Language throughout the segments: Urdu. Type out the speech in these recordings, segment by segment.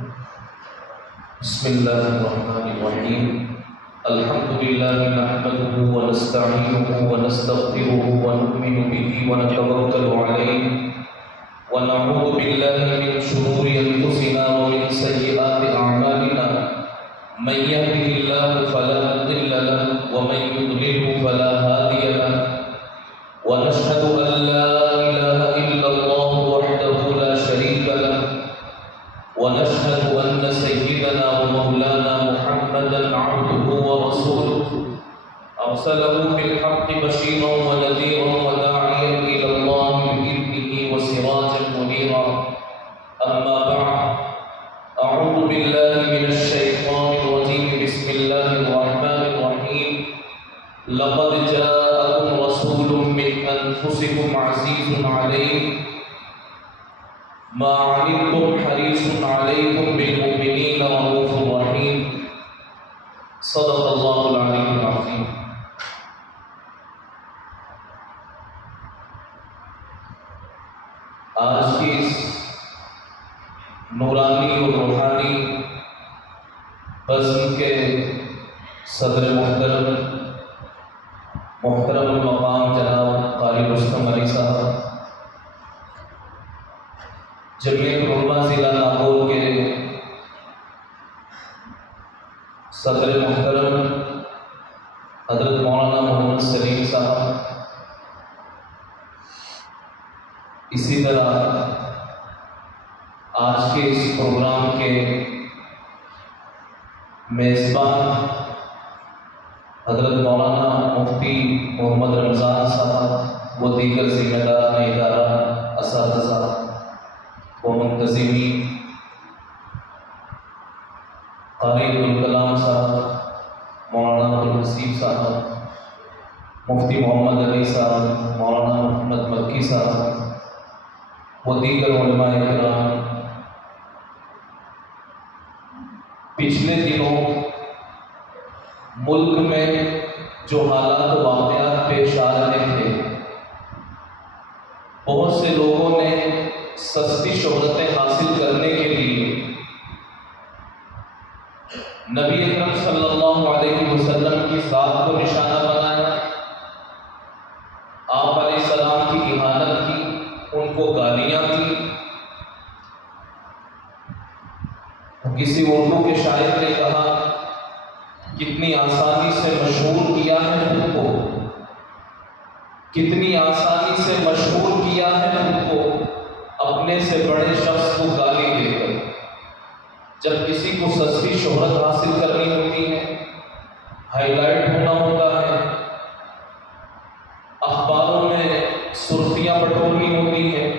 بسم الله الرحمن الرحيم. الحمد لله نحمده ونستعينه ونستغفره ونؤمن به ونتوكل عليه ونعوذ بالله من شرور أنفسنا ومن سيئات أعمالنا. من يهده الله فلا مضل له ومن يضلله فلا هادي له، ونشهد أن لا إله إلا الله وحده لا شريك له، ونشهد أن سيدنا ومولانا محمدا عبده ورسوله أرسله بالحق بشيرا ونذيرا وداعيا إلى الله بإذنه وسراجا منيرا. أما بعد، أعوذ بالله من الشيطان الرجيم. بسم الله الرحمن الرحيم. لقد جاءكم رسول من أنفسكم عزيز عليه ما عنتم حريص عليكم بالمؤمنين رؤوف رحيم. صدق الله العلي العظيم. آج کی اس نورانی اور روحانی بزم کے صدر محترم المقام جناب قاری رستم علی صاحب، جمعیت علماء ضلع لاہور کے صدر محترم حضرت مولانا محمد سلیم صاحب، اسی طرح آج کے اس پروگرام کے میزبان حضرت مولانا مفتی محمد رمضان صاحب و دیگر ذمہ داران ادارہ، اساتذہ و منتظمین، قاری عبدالکلام صاحب، مولانا عبدالحسیب صاحب، مفتی محمد علی صاحب، مولانا محمد مکی صاحب و دیگر علماء کرام، پچھلے دنوں ملک میں جو حالات و واقعات پیش آ رہے تھے، بہت سے لوگوں نے سستی شہرتیں حاصل کرنے کے لیے نبی اکرم صلی اللہ علیہ وسلم کی ذات کو نشانہ بنایا، آپ علیہ السلام کی اہانت کی، ان کو گالیاں دی. کسی اردو کے شاعر نے کہا، کتنی آسانی سے مشہور کیا ہے خود کو، کتنی آسانی سے مشہور کیا ہے خود کو اپنے سے بڑے شخص کو گالی دے کر. جب کسی کو سستی شہرت حاصل کرنی ہوتی ہے، ہائی لائٹ ہونا ہوتا ہے، اخباروں میں سرخیاں بٹورنی ہوتی ہیں،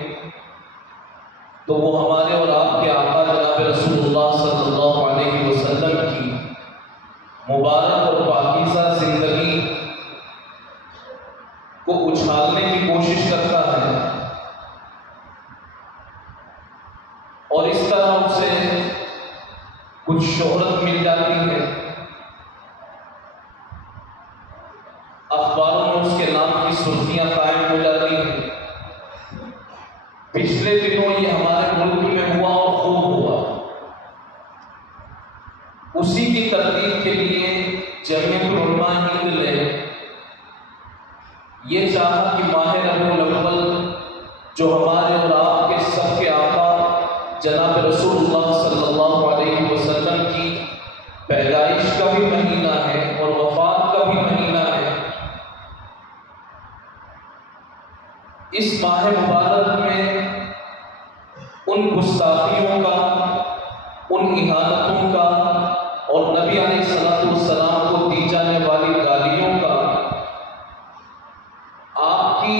تو وہ ہمارے اور آپ کے آقا جناب رسول اللہ صلی اللہ علیہ وسلم کی مبارک اور پاکیزہ زندگی کو اچھالنے کی کوشش کرتا ہے، اور اس طرح اسے کچھ شہرت مل جاتی ہے، اخباروں میں اس کے نام کی سرخیاں قائم ہو جاتی ہیں. پچھلے دنوں یہ ہمارے ملک میں ہوا اور خوب ہوا. اسی کی تردید کے لیے جمعیت علماء ہند نے یہ چاہا کہ ماہ ربیع الاول، جو ہمارے اور آپ کے سب کے آقا جناب رسول اللہ صلی اللہ علیہ وسلم کی پیدائش کا بھی مہینہ ہے اور وفات کا بھی مہینہ ہے، اس ماہ مبارک میں ان گستاخیوں کا، ان اہانتوں کا اور نبی علیہ السلام کو دی جانے والی گالیوں کا آپ کی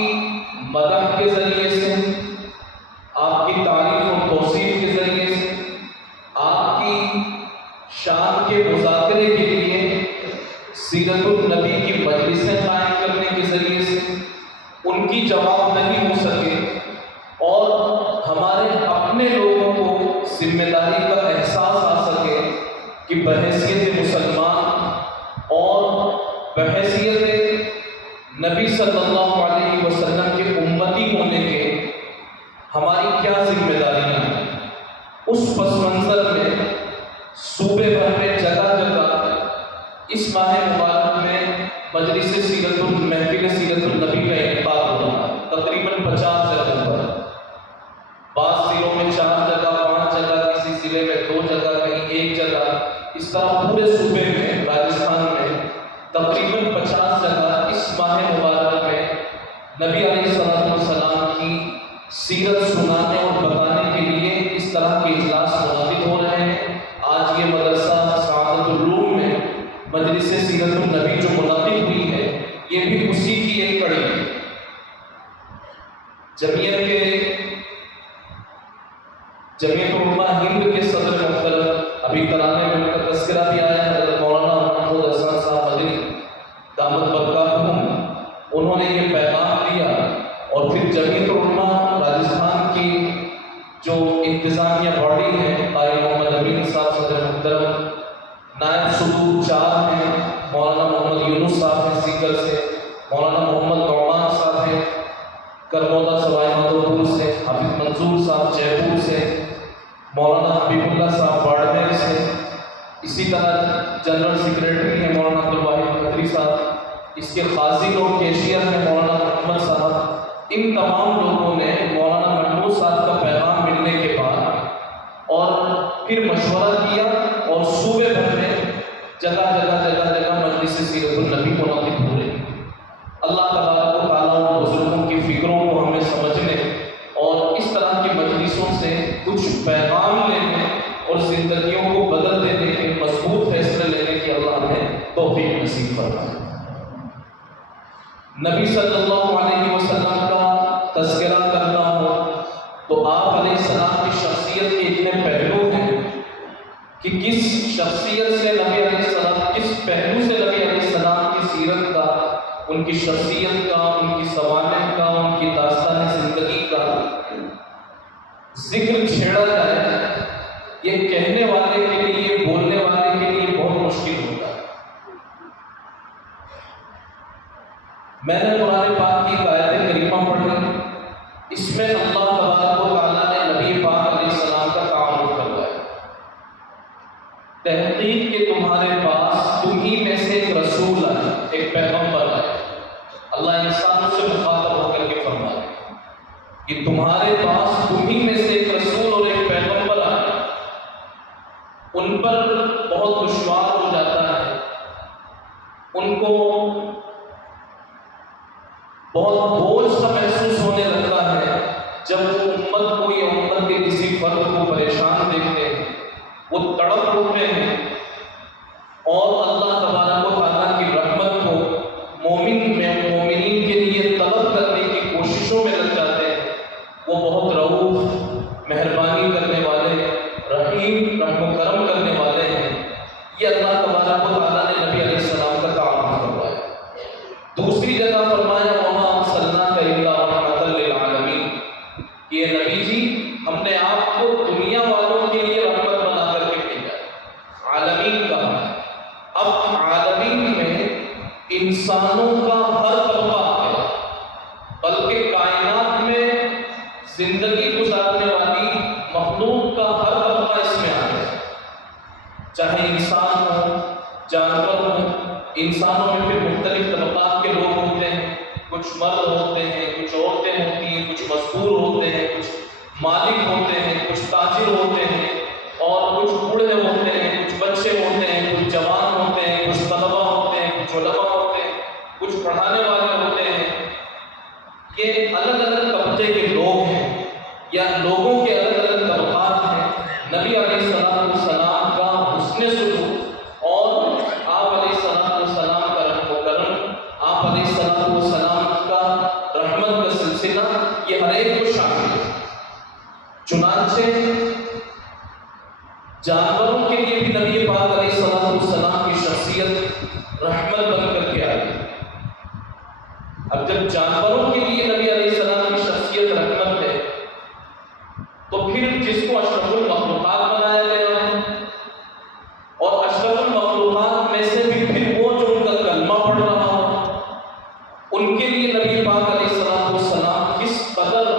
مدح کے ذریعے سے، آپ کی تعریف اور توصیف کے ذریعے سے، آپ کی شان کے مذاکرے کے لیے سیرت النبی کی مجلسیں قائم کرنے کے ذریعے سے ان کی جواب نہیں ہو سکے، اور ہمارے اپنے لوگوں کو ذمہ داری کا احساس آ سکے کہ بحیثیت مسلمان اور بحیثیت نبی صلی اللہ علیہ وسلم کے امتی ہونے کے ہماری کیا ذمہ داریاں ہیں. اس پس منظر میں صوبے بھر میں جگہ جگہ اس ماہ مبارک میں مجلس سیرت محفل سیرت النبی کا انعقاد ہو رہا ہے، تقریباً 50 جگہ پر، بعض ضلعوں میں 4 جگہ 5 جگہ، کسی ضلع میں 2 جگہ، کہیں 1 جگہ، اس طرح پورے صوبے میں راجستھان میں تقریباً 50 جگہ اس ماہ مبارک میں نبی علیہ السلام کی سیرت سنانے اور بتانے کے لیے اس طرح کے اجلاس منعقد ہو رہے ہیں۔ آج یہ مدرسہ سعادت الروم میں مجلس سیرت النبی جو منعقد ہوئی ہے، یہ بھی اسی کی ایک کڑی ہے۔ جمعیت علماء ہند کے صدر محترم، ابھی ترانے میں ان کا تذکرہ بھی آیا، حضرت مولانا محمود حسن صاحب مدنی دامت برکاتہم، انہوں نے یہ پیغام دیا، اور پھر جمعیت علماء راجستھان کی جو انتظامیہ باڈی ہے، قاری محمد امین صاحب صدر محترم، نائب صدور 4 ہیں، مولانا محمد یونس صاحب ہیں سیکر سے، مولانا محمد نعمان صاحب ہیں کرمودا سوائی مادھوپور سے، حافظ منظور صاحب جے پور سے، مولانا حبیب اللہ صاحب باڑمیر سے، اسی طرح جنرل سیکریٹری ہیں مولانا عبدالواحد قدری صاحب، اس کے قاضی اور کیشیئر ہیں مولانا محمد صاحب۔ ان تمام لوگوں نے مولانا محمود صاحب کا پیغام ملنے کے بعد اور پھر مشورہ کیا، اور صوبے بھر میں جگہ جگہ مجلس سیرت النبی منعقد ہو رہی ہے۔ اللہ تبارک و تعالیٰ ان بزرگوں کی فکروں کو ہمیں سمجھنے اور اس طرح کی مجلسوں سے کچھ پیغام لینے اور زندگیوں کو بدل دینے کے مضبوط فیصلے لینے کی اللہ ہمیں توفیق نصیب فرمائے۔ نبی صلی اللہ علیہ وسلم کا تذکرہ کرنا ہو تو آپ علیہ السلام کی شخصیت کے اتنے پہلو ہیں کہ کس شخصیت سے نبی علیہ السلام، کس پہلو سے نبی علیہ السلام کی سیرت کا، ان کی شخصیت کا، ان کی سوانح کا، ان کی داستان زندگی کا ذکر چھیڑا جائے، یہ کہنے والے کے لیے، بولنے والے کے لیے بہت مشکل ہوتا ہے۔ میں نے قرآن پاک کی آیت کریمہ پڑھی، اس میں اللہ تبارک و تعالیٰ نے نبی پاک علیہ السلام کا تعارف کروایا۔ تحقیق کہ تمہارے پاس تمہیں میں سے ایک رسول آئے، ایک پیغمبر آئے۔ اللہ انسانوں سے مخاطب ہو کر کے فرمائے کہ تمہارے پاس تمہیں میں سے ایک رسول اور ایک پیغمبر آئے۔ ان پر بہت دشوار ہو جاتا ہے، ان کو بہت بوجھ سا محسوس ہونے لگتا ہے جب وہ امت کو یا امت کے کسی فرد کو پریشان دیکھتے ہیں، وہ تڑپ اٹھتے ہیں اور اللہ تبارک و تعالیٰ کی رحمت کو مومنین کے لیے طلب کرنے کی کوششوں میں لگ جاتے ہیں۔ وہ بہت رؤوف، مہربانی کرنے والے، رحیم، رحم و کرم کرنے والے ہیں۔ یہ اللہ تبارک و تعالیٰ نے نبی علیہ السلام کا تعارف کروایا۔ دوسری جگہ فرمایا وَمَا أَرْسَلْنَاكَ إِلَّا رَحْمَةً لِّلْعَالَمِينَ، کہ نبی جی ہم نے آپ کو دنیا والوں کے لیے رحمت بنا کر کے بھیجا۔ عالمین کا، اب عالمین میں انسانوں کا ہر طبقہ آ گیا، بلکہ کائنات میں زندگی گزارنے والی مخلوق کا ہر طبقہ اس میں آ گیا، چاہے انسان ہو، جانور ہو۔ انسانوں میں پھر مختلف طبقات کے لوگ ہوتے ہیں، کچھ مرد ہوتے ہیں، کچھ عورتیں ہوتی ہیں، کچھ مزدور ہوتے ہیں، کچھ مالک ہوتے ہیں، کچھ تاجر ہوتے ہیں، اور کچھ بوڑھے ہوتے ہیں، کچھ بچے ہوتے ہیں، کچھ جوان ہوتے ہیں، کچھ طلبہ ہوتے ہیں، کچھ علماء ہوتے ہیں، کچھ پڑھانے والے ہوتے ہیں۔ یہ الگ الگ طبقے کے لوگ ہیں یا لوگوں کے الگ الگ طبقات ہیں۔ نبی علیہ السلام کا حسن سلوک اور آپ علیہ السلام کا رحم و کرم، آپ علیہ السلام کا رحمت کا سلسلہ، یہ ہر ایک کو شامل ہے۔ چنانچہ جانوروں کے لیے بھی نبی پاک علیہ السلام کی شخصیت رحمت بن کر کے آئی۔ اب جب جانوروں کے لیے نبی علیہ السلام کی شخصیت رحمت ہے، تو پھر جس کو اشرف المخلوقات بنایا گیا ہے، اور اشرف المخلوقات میں سے بھی پھر وہ جو ان کا کلمہ پڑھ رہا ہو، ان کے لیے نبی پاک علیہ السلام کس قدر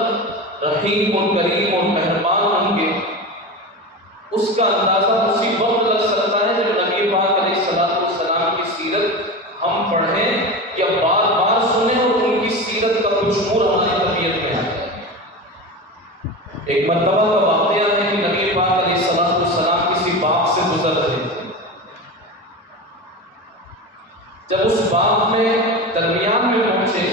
رحیم اور کریم اور مہربان ہوں گے، اس کا اندازہ اسی وقت لگ سکتا ہے جب نبی پاک علیہ السلام کی سیرت ہم پڑھیں یا بار بار سنیں اور ان کی سیرت کا خوشبو ہماری طبیعت میں آ جائے۔ ایک مرتبہ کا واقعہ ہے کہ نبی پاک علیہ السلام کسی باغ سے گزر رہے تھے۔ جب اس باغ میں درمیان میں پہنچے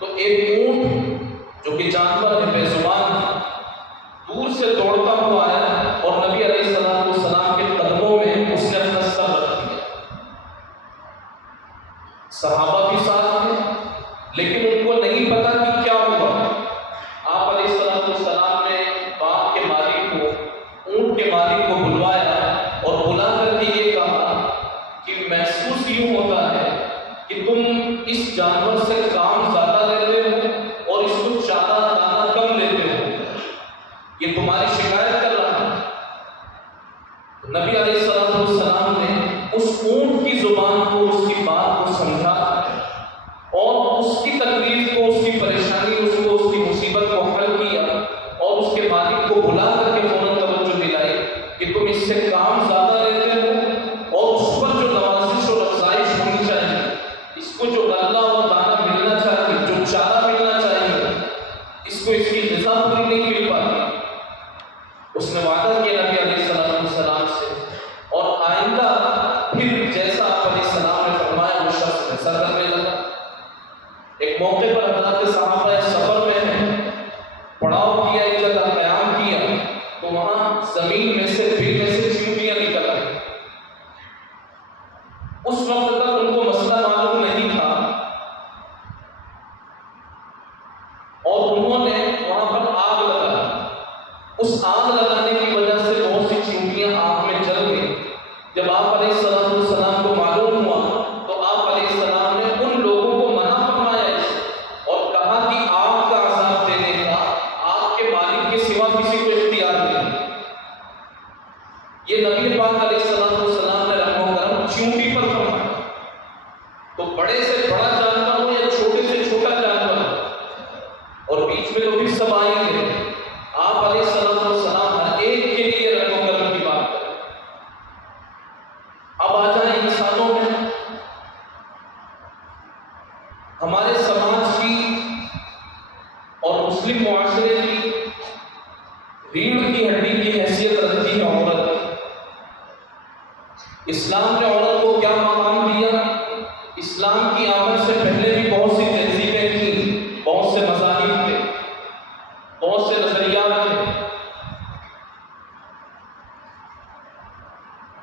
تو ایک اونٹ جو کہ جانور ہے، بے زبان ہے، دور سے دوڑتا ہوا آیا اور نبی علیہ السلام کے قدموں میں اس نے اپنا سر رکھ دیا۔ صحابہ بھی ساتھ ہیں لیکن ان کو نہیں پتا کہ کیا ہوا۔ آپ علیہ السلام نے باغ کے مالک کو، اونٹ کے مالک کو بلوایا اور بلا کر کے یہ کہا کہ محسوس یوں ہوتا ہے کہ تم اس جانور سے کام زیادہ لیتے ہو اور اس کو چارہ دانہ کم لیتے ہو، یہ تمہاری شکایت کر رہا ہے۔ نبی علیہ السلام نے اس اونٹ کی زبان کو، اس کی بات کو سمجھا اور اس کی تکلیف کو، اس کی پریشانی، اس کی مصیبت کو حل کیا اور اس کے مالک کو بلا کر کے فوراً توجہ دلائی کہ تم اس سے کام زیادہ لیتے ہو اور اس پر جو نوازش اور افزائش ہونی چاہیے، اس کو جو غلہ اور دانہ ملنا چاہیے، جو چارہ ملنا چاہیے، اس کو اس کی غذا پوری نہیں مل پاتی۔ اس نے وعدہ کیا نبی علیہ السلام سے، اور آئندہ پھر جیسا آپ علیہ السلام نے فرمایا وہ شخص ایسا کرنے لگا۔ ایک موقع پر حضرات صحابہ سفر میں ہیں، پڑاؤ کیا، ایک جگہ قیام کیا تو وہاں زمین میں سے بل میں سے چیونٹیاں نکل آئی۔ اس وقت تک ان کو مسئلہ معلوم نہیں تھا اور انہوں نے وہاں پر آگ لگائی۔ اس آگ لگانے کی وجہ سے بہت سی چیونٹیاں آگ میں جل گئی۔ جب آپ علیہ السلام کو معلوم ہوا تو آپ علیہ السلام نے ان لوگوں کو منع فرمایا اور کہا کہ آگ کا عذاب دینے کا آگ کے مالک کے سوا کسی کو اختیار نہیں۔ یہ نبی پاک علیہ السلام نے رحم و کرم چیونٹی پر فرمایا۔ تو بڑے سے بڑا جانور ہو یا چھوٹے سے چھوٹا جانور ہو، اور بیچ میں تو پھر سب آئیں گے، آپ علیہ السلام ہر ایک کے لیے رحم و کرم کی بات کریں۔ اب آ جائیں انسانوں میں، ہمارے سماج کی اور مسلم معاشرے کی ریڑھ کی ہڈی کی حیثیت رکھتی ہے عورت۔ اسلام نے عورت کو کیا مقام دیا؟ اسلام کی آمد سے پہلے بھی بہت سی تہذیبیں تھیں، بہت سے مذاہب تھے، بہت سے نظریات تھے،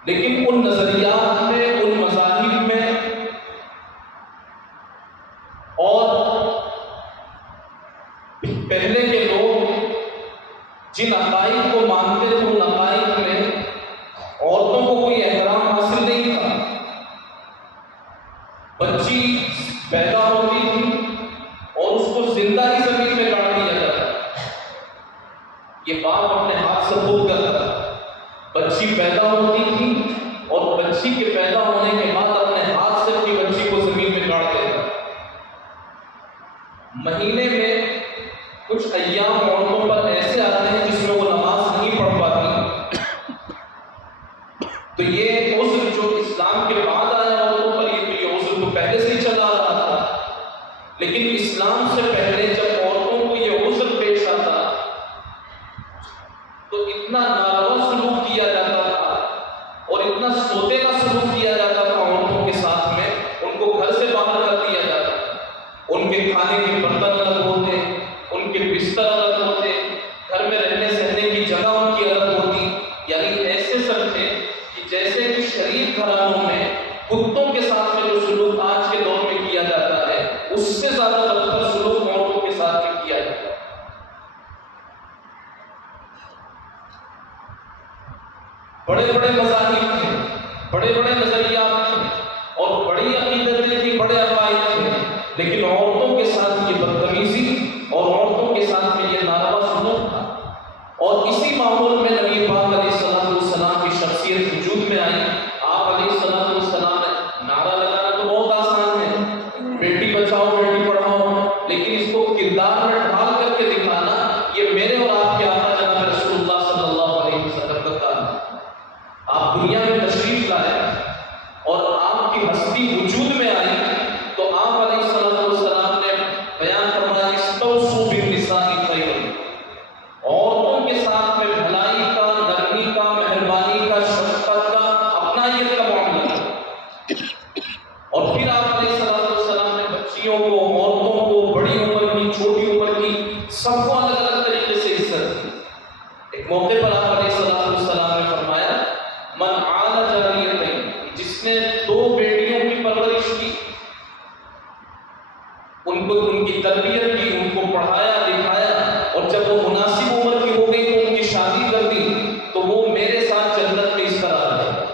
لیکن ان نظریات میں، ان مذاہب میں اور پہلے کے لوگ جن عقائد کو مانتے تھے ان عقائد میں عورتوں کو کوئی احترام حاصل نہیں تھا۔ بچی پیدا ہوتی تھی اور اس کو زندہ ہی زمین میں گاڑ دیا جاتا۔ یہ باپ اپنے ہاتھ سے خود کرتا تھا۔ بچی پیدا ہوتی تھی اور بچی کے پیدا ہونے کے بعد اپنے ہاتھ سے اپنی بچی کو زمین میں گاڑ دیتا۔ مہینے میں کچھ ایام عورتوں پر ایسے آتے ہیں جس میں وہ نماز نہیں پڑھ پاتی، تو یہ عذر جو اسلام کے بعد آیا عورتوں پر، یہ عذر تو پہلے سے ہی چلا رہا تھا، لیکن اسلام سے پہلے جب عورتوں کو یہ عذر پیش آتا تو اتنا ناروا سلوک کیا جاتا تھا اور اتنا سوتیلا سلوک کیا جاتا تھا عورتوں کے ساتھ میں، ان کو گھر سے باہر کر دیا جاتا تھا۔ ان کے کھانے کے برتن الگ ہوتے، ان کے بستر الگ ہوتے، گھر میں رہنے سہنے کی جگہ ان کی الگ ہوتی، یعنی ایسے سب تھے کہ جیسے کہ شریف گھرانوں میں کتوں کے ساتھ میں جو سلوک آج کے دور میں کیا جاتا ہے، اس سے زیادہ بدتر سلوک عورتوں کے ساتھ میں کیا جاتا ہے۔ بڑے بڑے مذاہب تھے، بڑے بڑے نظریات تھے اور بڑی عقیدتیں تھیں، بڑے عقائد تھے، لیکن عورتوں کے ساتھ یہ بدتمیزی اور عورتوں کے ساتھ میں یہ ناروا سلوک تھا۔ اور اسی ماحول میں نبی پاک علیہ السلام کی شخصیت وجود میں آئی۔ آپ علیہ السلام نے نعرہ لگانا تو بہت آسان ہے، بیٹی بچاؤ بیٹی پڑھاؤ، لیکن اس کو کردار میں ڈھال کر کے دکھانا یہ میرے اور آپ کے آقا جناب رسول اللہ صلی اللہ علیہ وسلم کا کام ہے۔ موقع پر آپ علیہ السلام نے فرمایا من عال جاریتین، جس نے 2 بیٹیوں کی پرورش کی، ان کو ان کی تربیت کی، ان کو پڑھایا لکھایا، اور جب وہ مناسب عمر کی ہو گئی تو ان کی شادی کر دی، تو وہ میرے ساتھ جنت میں اس طرح رہے۔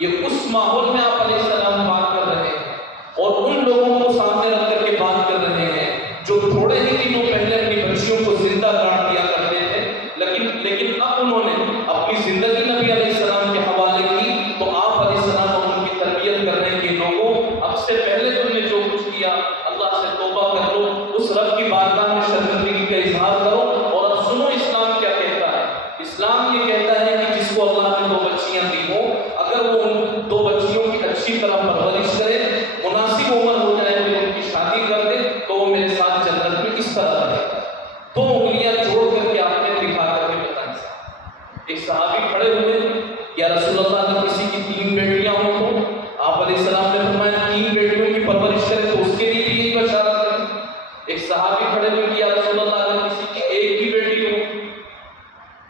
یہ اس ماحول میں آپ علیہ السلام بات کر رہے ہیں اور ان لوگوں کو سامنے رکھ کر کے بات کر رہے ہیں جو تھوڑے ہی دنوں پہلے اپنی بچیوں کو زندہ کاٹ دیا کرتے تھے، لیکن اب انہوں نے اپنی زندگی نبی علیہ السلام کے حوالے کی، تو آپ علیہ السلام اور ان کی تربیت کرنے کے لوگوں، اب سے پہلے تم نے جو کچھ کیا اللہ سے توبہ کر لو، اس رب کی بارگاہ میں شرمندگی کا اظہار کرو، اور اب سنو اسلام کیا کہتا ہے۔ اسلام یہ کہتا ہے کہ جس کو اللہ نے 2 بچیاں دی ہوں، اگر وہ ان 2 بچیوں کی اچھی طرح پرورش کرے، مناسب عمر ہو جائے پھر ان کی شادی کر دے، تو وہ میرے ساتھ جنت میں اس طرح رہے گا۔ 2 انگلیاں جوڑ کر کے آپ نے دکھا کر کے بتایا۔ ایک صحابی کھڑے ہوئے، یا رسول اللہ نے کسی کی 3 بیٹیاں ہوں تو آپ علیہ السلام نے فرمایا 3 بیٹیوں کی پرورش کرے تو اس کے لیے بھی یہی بشارت ہے۔ ایک صحابی کھڑے ہوئے کہ یا رسول اللہ نے کسی کی 1 ہی بیٹی ہو،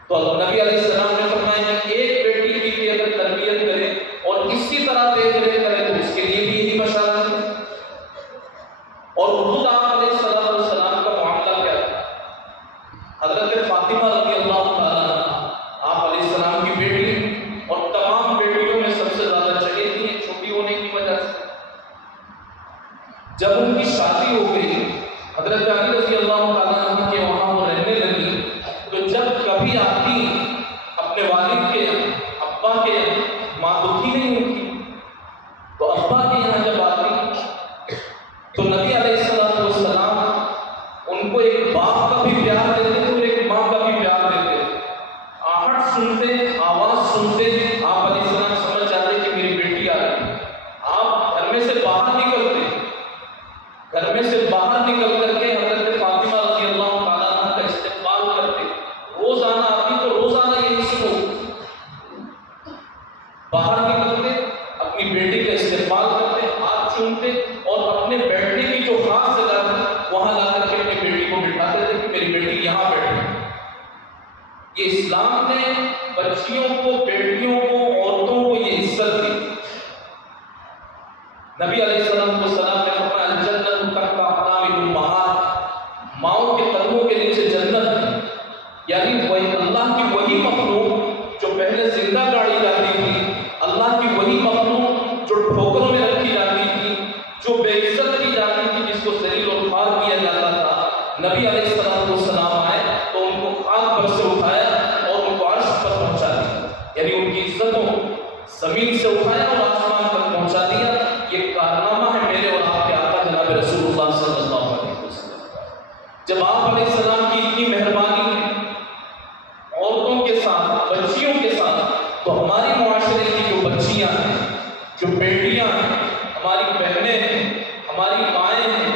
تو نبی علیہ السلام نے فرمایا کہ 1 بیٹی کی اگر تربیت کرے اور اسی طرح دیکھ ریکھ کرے تو اس کے لیے بھی یہی بشارت ہے۔ اور خود آپ علیہ السلام کا معاملہ کیا تھا؟ حضرت فاطمہ رضی اللہ تعالیٰ عنہ آپ علیہ السلام کی بیٹی اور تمام بیٹیوں میں سب سے زیادہ چہیتی ہیں چھوٹی ہونے کی وجہ سے۔ جب ان کی شادی ہو گئی، حضرت علی رضی اللہ تعالیٰ عنہ کے وہاں وہ رہنے لگی، تو جب کبھی آتی اپنے والد کے ابا کے ماں دکھی نہیں ہوتی، تو ابا کے یہاں جب آتی تو نبی علیہ السلام ان کو ایک باپ کا بھی پیار دیتے تھے اور ایک ماں کا بھی پیار دیتے تھے۔ آہٹ سنتے، آواز سنتے آپ علیہ السلام سمجھ جاتے کہ میری بیٹی آ رہی ہے۔ آپ گھر میں سے باہر نکلتے، گھر میں سے باہر نکل کر کے حضرت فاطمہ رضی اللہ تعالیٰ عنہ کا استقبال کرتے، روزانہ آتی تو روزانہ یہی سنو، باہر نکلتے اپنی بیٹی کا استقبال کرتے، ہاتھ چومتے اور اپنے بیٹھنے کی جو خاص جگہ تھی وہاں لا کر کے اپنی بیٹی کو بٹھاتے تھے کہ میری بیٹی یہاں بیٹھے۔ یہ اسلام نے بچیوں کو، بیٹیوں کو، عورتوں کو یہ عزت دی۔ نبی علیہ السلام نے فرمایا الجنت تحت اقدام الامہات، ماؤں کے قدموں کے نیچے جنت ہے، یعنی وہی اللہ کی وہی مخلوق جو پہلے زندہ گاڑی جاتی تھی، اللہ کی وہی مخلوق جو ٹھوکروں میں رکھی جاتی تھی، جو بے عزت کی جاتی تھی، جس کو ذلیل و خوار کیا جاتا تھا، نبی علیہ السلام آئے تو ان کو خاک پر سے اٹھایا اور ان کو عرش پر پہنچا دیا، یعنی ان کی عزتوں زمین سے اٹھایا اور آسمان تک پہنچا دیا۔ یہ کارنامہ ہے میرے اور آپ کے آقا جناب رسول اللہ صلی اللہ علیہ وسلم۔ جب آپ علیہ السلام کی اتنی مہربانی ہے عورتوں کے ساتھ، بچیوں کے ساتھ، تو ہماری معاشرے کی جو بچیاں ہیں، جو بیٹیاں ہیں، ہماری بہنیں ہیں، ہماری مائیں ہیں،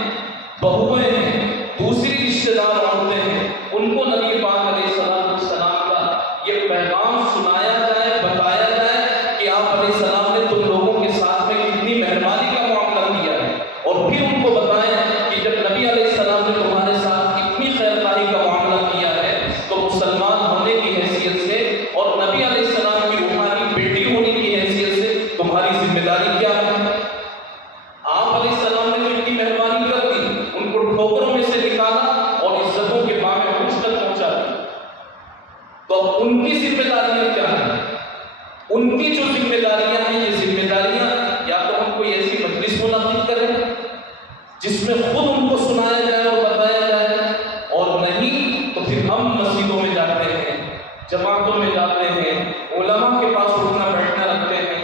بہویں ہیں، دوسری رشتہ دار عورتیں ہیں، ان کو نبی پاک علیہ السلام کا یہ پیغام سنایا جائے، بتایا جائے کہ آپ علیہ السلام نے تم لوگوں کے ساتھ میں کتنی مہربانی کا معاملہ کیا ہے، اور پھر ان کو بتائیں کہ جب نبی علیہ السلام نے تمہارے ساتھ اتنی خیرخواہی کا معاملہ کیا ہے تو مسلمان ہونے کی حیثیت سے اور نبی علیہ السلام کی روحانی بیٹی ہونے کی حیثیت سے تمہاری ذمہ داری کیا ہے۔ آپ علیہ السلام نے تو اتنی مہربانی کر دی، ان کو ٹھوکروں میں سے نکالا اور عزتوں کے باغ میں مجھ تک پہنچا دیا، تو اب ان کی ذمہ داریاں کیا ہیں؟ ان کی جو ذمہ داریاں ہیں، یہ ذمہ داریاں یا تو ہم کوئی ایسی مجلس منعقد کریں جس میں خود ان کو سنایا جائے اور بتایا جائے، اور نہیں تو پھر ہم مسجدوں میں جاتے ہیں، جماعتوں میں جاتے ہیں، علماء کے پاس اٹھنا بیٹھنا رکھتے ہیں،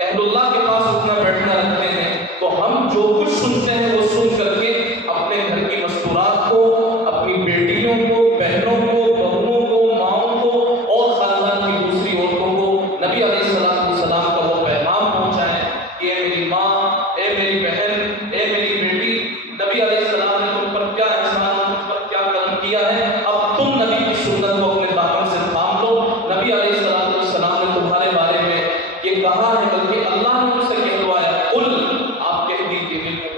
اہل اللہ کے پاس اٹھنا بیٹھنا رکھتے ہیں، تو ہم جو کچھ سنتے ہیں وہ سن کر کے اپنے گھر کی مستورات کو، اپنی بیٹیوں کو، بہنوں کو، بہنوں کو، ماؤں کو اور خاندان کی دوسری عورتوں کو نبی علیہ السلام کا وہ پیغام پہنچائیں کہ اے میری ماں، اے میری بہن، اے میری بیٹی، نبی علیہ السلام نے تم پر کیا احسان، تم پر کیا کرم کیا ہے، اب تم نبی کی سنت کو اپنے دامن سے تھام لو۔ نبی علیہ السلام نے تمہارے بارے میں یہ کہا ہے، بلکہ اللہ نے اسے کہلوایا، قل آپ کہہ دیجیے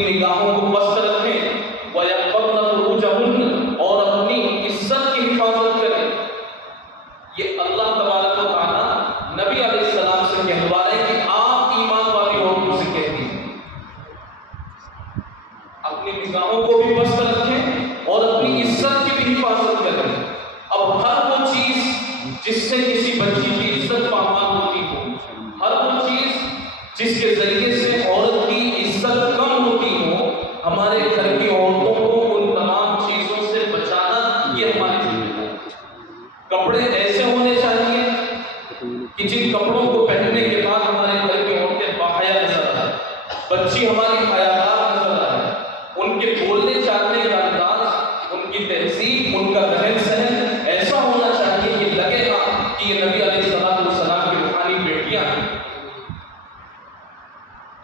اپنی نگاہوں کو پست رکھیں، وَيَحْفَظْنَ فُرُوجَهُنَّ، اور اپنی عزت کی حفاظت کریں۔ یہ اللہ تبارک و تعالیٰ نبی علیہ السلام سے کہلوا رہے کہ آپ ایمان والی عورتوں سے کہہ دیجیے اپنی نگاہوں کو بھی پست رکھیں اور اپنی عزت کی بھی حفاظت کریں۔ اب ہر وہ چیز جس سے کسی بچی کی عزت پامال ہوتی ہو، ہر وہ چیز جس کے ذریعے سے عورت کی عزت کم ہوتی ہو، ہمارے گھر کی عورتوں کو ان تمام چیزوں سے بچانا یہ ہماری ذمہ داری ہے۔ کپڑے ایسے ہونے چاہیے کہ جن کپڑوں کو پہننے کے بعد ہمارے گھر کی عورتیں باحیا نظر آئیں، بچی ہماری حیادار نظر آئے، ان کے بولنے چالنے کا انداز، ان کی تہذیب، ان کا رہن سہن ایسا ہونا چاہیے کہ لگے گا کہ یہ نبی علیہ السلام کی روحانی بیٹیاں ہیں۔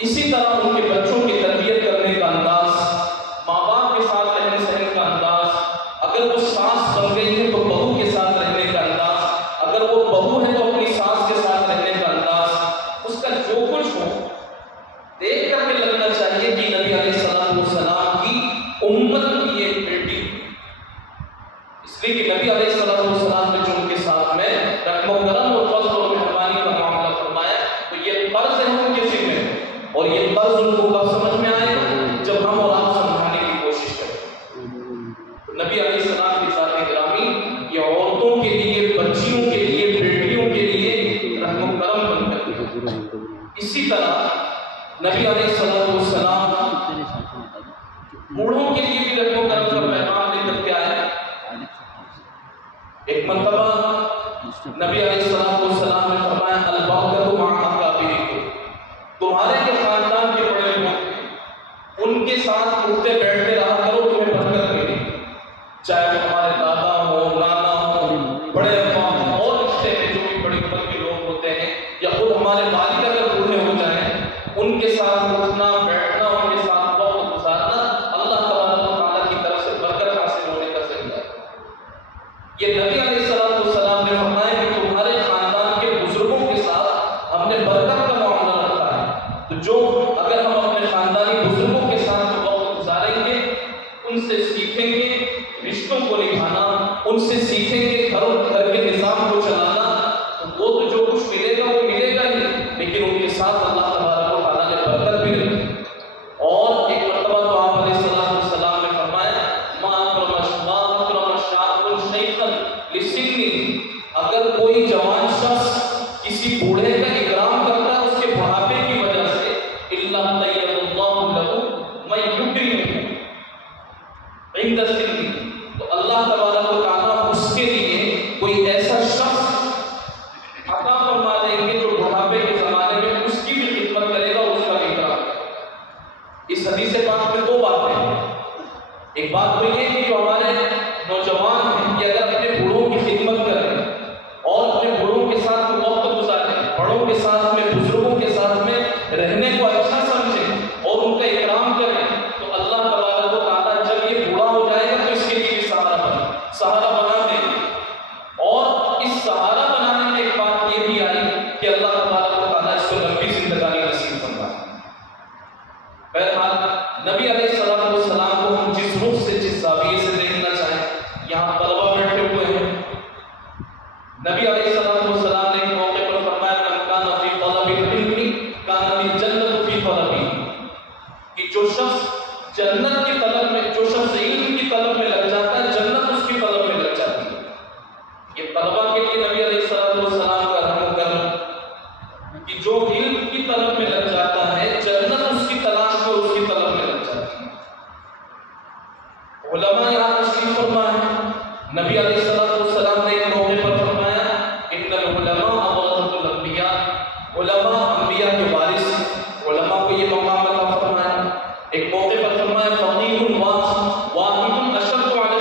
اسی طرح ان کے بچوں کی تربیت کرنے کا انداز، ماں باپ کے ساتھ رہن سہن کا انداز، اگر وہ ساس بن گئی ہے تو بہو کے ساتھ رہنے کا انداز، اگر وہ بہو ہے تو اپنی ساس کے ساتھ رہنے کا انداز، اس کا جو کچھ ہو دیکھ کر کے لگنا چاہیے کہ نبی علیہ السلام کی امت کی ایک بیٹی، اس لیے کہ نبی علیہ السلام نے جو ان کے ساتھ میں رحم و کرم اور فضل اور مہربانی کا معاملہ فرمایا، تو یہ قرض ہے ان کے ذمہ، اور یہ قرض ان کو کب سمجھ میں آئے گا؟ جب ہم اور آپ سمجھانے کی کوشش کریں۔ تو نبی علیہ السلام کی ذات گرامی یہ عورتوں کے لیے، بچیوں کے لیے، بیٹیوں کے لیے رحم و کرم بن کر، اسی طرح نبی علیہ السلام بوڑھوں کے لیے بھی رحم و کرم کا پیغام لے کر کے آئے۔ ایک مرتبہ نبی علیہ السلام نے فرمایا البرکۃ مع اکابرکم، تمہارے جو خاندان کے بڑے لوگ ان کے ساتھ اٹھتے بیٹھتے رہا کرو، تمہیں برکت ملے گی، چاہے وہ ہمارے دادا ہو، نانا ہو، بڑے ابا ہو، اور رشتے میں جو بھی بڑی عمر کے لوگ ہوتے ہیں، یا خود ہمارے والد اگر بوڑھے ہو جائیں، ان کے ساتھ اٹھنا بیٹھنا، ان کے ساتھ وقت گزارنا اللہ تبارک و تعالیٰ کی طرف سے برکت حاصل ہونے کا ذریعہ ہے۔ یہ نبی علیہ السلام نے فرمایا کہ تمہارے خاندان کے بزرگوں کے ساتھ ہم نے برکت کا معاملہ رکھا ہے، تو جو اگر ہم اپنے خاندانی بزرگوں کے ساتھ وقت گزاریں گے، ان سے سیکھیں گے رشتوں کو نبھانا، ان سے سیکھیں گے گھر کے نظام کو چلانا، تو وہ تو جو کچھ ملے گا وہ ملے گا ہی، لیکن ان کے ساتھ اللہ تبارک و تعالیٰ نے برکت بھی رکھی۔ اور ایک مرتبہ تو آپ علیہ السلام نے فرمایا ما اکرم شاب شیخا لسنہ، اگر کوئی جوان شخص کسی بوڑھے کا اکرام کرتا ہے اس کے بڑھاپے کی وجہ سے، الا طیب اللہ لہ من یکرمہ عند سنہ، تو اللہ تبارک و تعالیٰ اس کے لیے کوئی ایسا شخص عطا فرما دیں گے جو بڑھاپے کے زمانے میں اس کی بھی خدمت کرے گا اور اس کا اکرام کرے گا۔ اس حدیث پاک میں دو باتیں ہیں، ایک بات تو یہ کہ جو ہمارے نوجوان ہیں کہ اگر اپنے بوڑھوں کی خدمت کریں اور اپنے بوڑھوں کے ساتھ وقت گزاریں، بڑوں کے ساتھ میں، بزرگوں کے ساتھ میں رہنے کو اچھا سمجھیں اور ان کا اکرام کریں، تو اللہ تبارک و تعالیٰ جب یہ بوڑھا ہو جائے گا تو اس کے لیے بھی سہارا بنا دے گا۔ اور اس سہارا بنانے میں ایک بات یہ بھی آئی کہ اللہ تبارک و تعالیٰ اس کو لمبی زندگانی نصیب فرمائے۔ بہرحال نبی علیہ السلام کو ہم جس رخ سے، جس زاویے سے دیکھنا چاہیں، یہاں طلبہ بیٹھے ہوئے ہیں، نبی علیہ السلام نے ایک موقع پر فرمایا من کان فی طلب العلم کان الجنۃ فی طلبہ، کہ جو شخص جنت کی طلب میں، جو شخص علم کی طلب میں لگ جاتا ہے، جنت اس کی طلب میں لگ جاتی ہے۔ یہ طلبہ کے لیے نبی علیہ السلام کا رحم و کرم کہ جو علم کی طلب میں لگ جاتا ہے، جنت اس کی تلاش میں، اس کی طلب میں لگ جاتی ہے۔ علماء یہاں تشریف فرما ہے، نبی علیہ السلام نے ایک موقع پر فرمایا ان العلماء ورثۃ الانبیاء، علماء انبیاء کے وارث، علماء کو یہ مقام عطا فرمایا۔ ایک موقع پر فرمایا فقیہ واحد اشد علی